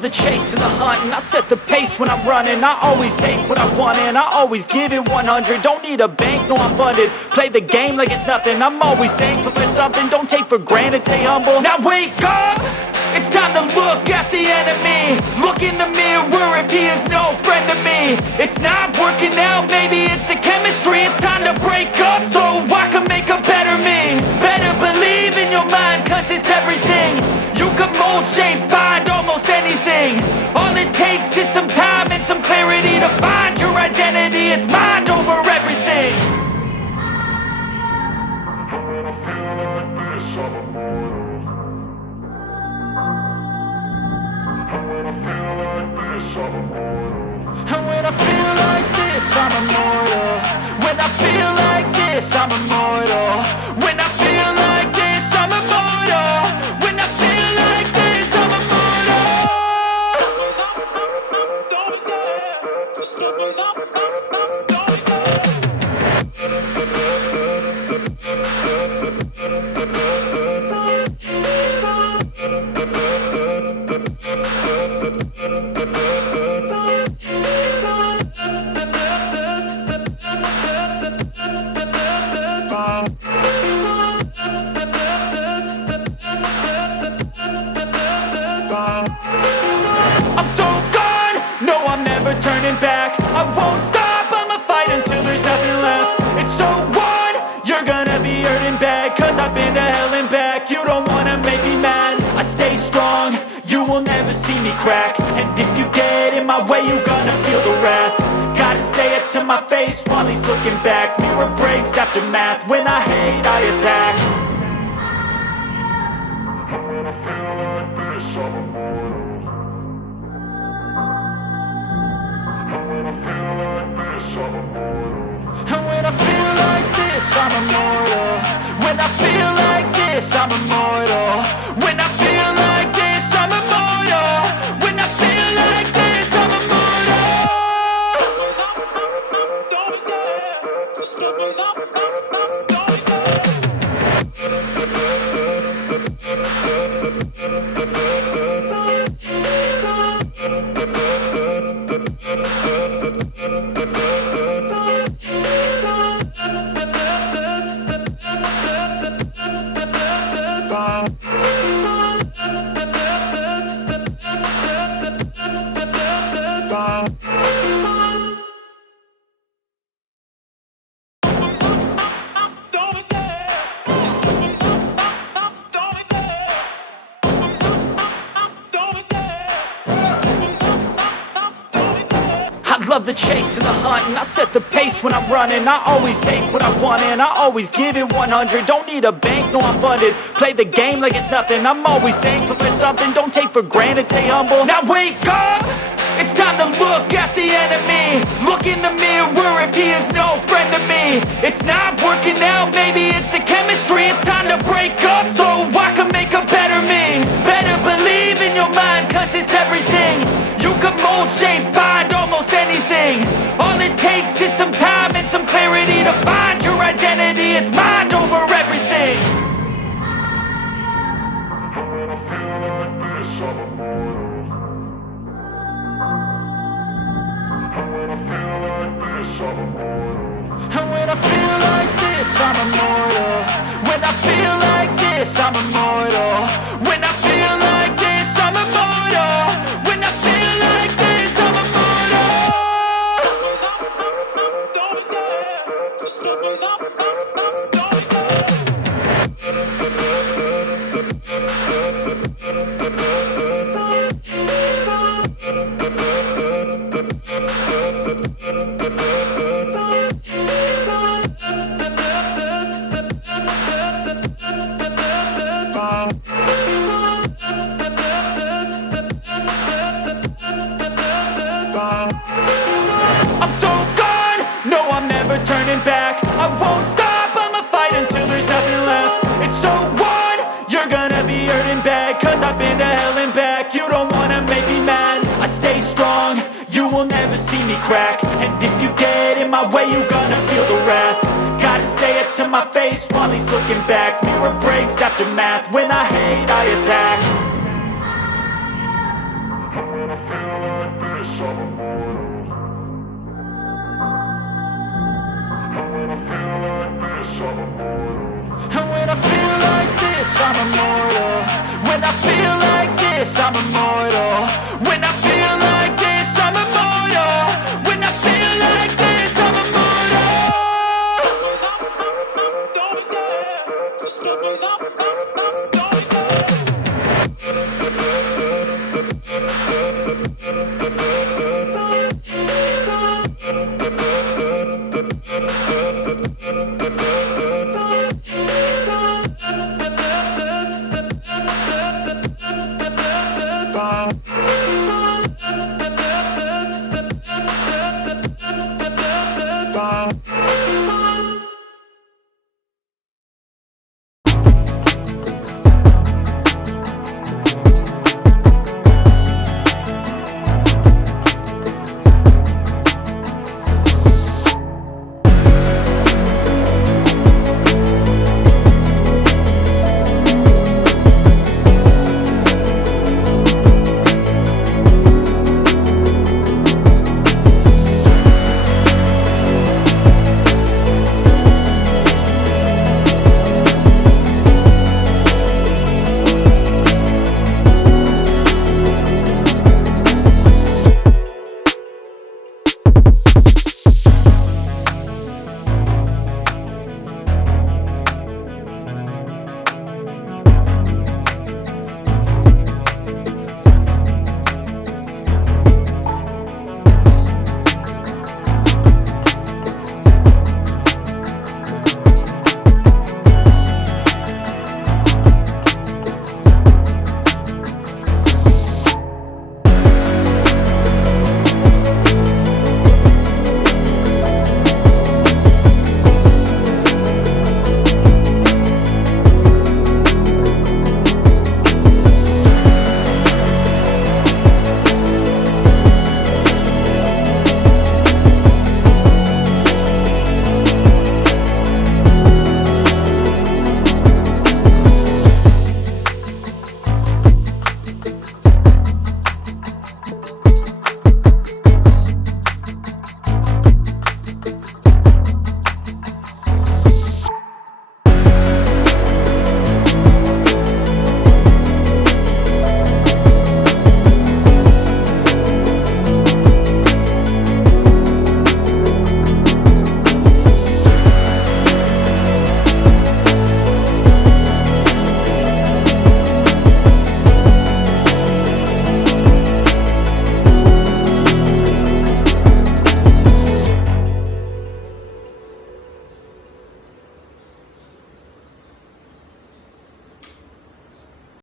love the chase and the hunt, and I set the pace when I'm running. I always take what I want and I always give it 100. Don't need a bank, no I'm funded. Play the game like it's nothing. I'm always thankful for something. Don't take for granted, stay humble. Now wake up! It's time to look at the enemy. Look in the mirror if he is no friend to me. It's not working out, maybe it's the chemistry. It's time to break up so I can make a better me. Better believe in your mind, cause it's everything. You can mold, shape, find almost anything. All it takes is some time and some clarity to find your identity. It's mind over everything. When I feel like this, I'm immortal. When I feel like this, I'm immortal. And when I feel like this, I'm immortal. When I feel like this, I'm immortal. When I feel like this, I'm immortal. When I feel like this, I'm immortal. Don't be scared. Just step it up, don't be scared. I'm so gone, no I'm never turning back. I won't stop, I'ma fight until there's nothing left. It's so on, you're gonna be hurting bad. Cause I've been to hell and back. You don't wanna make me mad, I stay strong. You will never see me crack. And if you get in my way, you're gonna feel the wrath. Gotta say it to my face while he's looking back. Mirror breaks after math. When I hate, I attack. When I feel like this, I'm immortal. When I feel like this, I'm immortal. And when I feel like this, I'm immortal. When I feel like this, I'm immortal. When I feel like this, I'm immortal. When I feel like this, I'm immortal. Don't be scared. Just step it up, don't be scared. Love the chase and the hunt, and I set the pace when I'm running. I always take what I want and I always give it 100. Don't need a bank, no I'm funded. Play the game like it's nothing. I'm always thankful for something. Don't take for granted, stay humble. Now wake up! It's time to look at the enemy. Look in the mirror if he is no friend to me. It's not working out, maybe it's the chemistry. It's time to break up so I can make a better me. Better believe in your mind, cause it's everything. You can mold, shape, find almost anything. All it takes is some time and some clarity to find your identity. It's mind over everything. When I feel like this, I'm immortal. When I feel like this, I'm immortal. And when I feel like this, I'm immortal. When I feel like this, I'm immortal. When I feel like this, I'm immortal. When I feel like this, I'm immortal. Don't be scared. Just step it up, don't be scared. I'm so gone, no I'm never turning back. I won't stop, I'ma fight until there's nothing left. It's so on, you're gonna be hurting bad. Cause I've been to hell and back. You don't wanna make me mad, I stay strong. You will never see me crack. And if you get in my way, you're gonna feel the wrath. Gotta say it to my face while he's looking back. Mirror breaks after math. When I hate, I attack. And when I feel like this, I'm immortal. When I feel like this, I'm immortal. When I feel like this, I'm immortal. When I feel like this, I'm immortal. Don't be scared. Just give me up.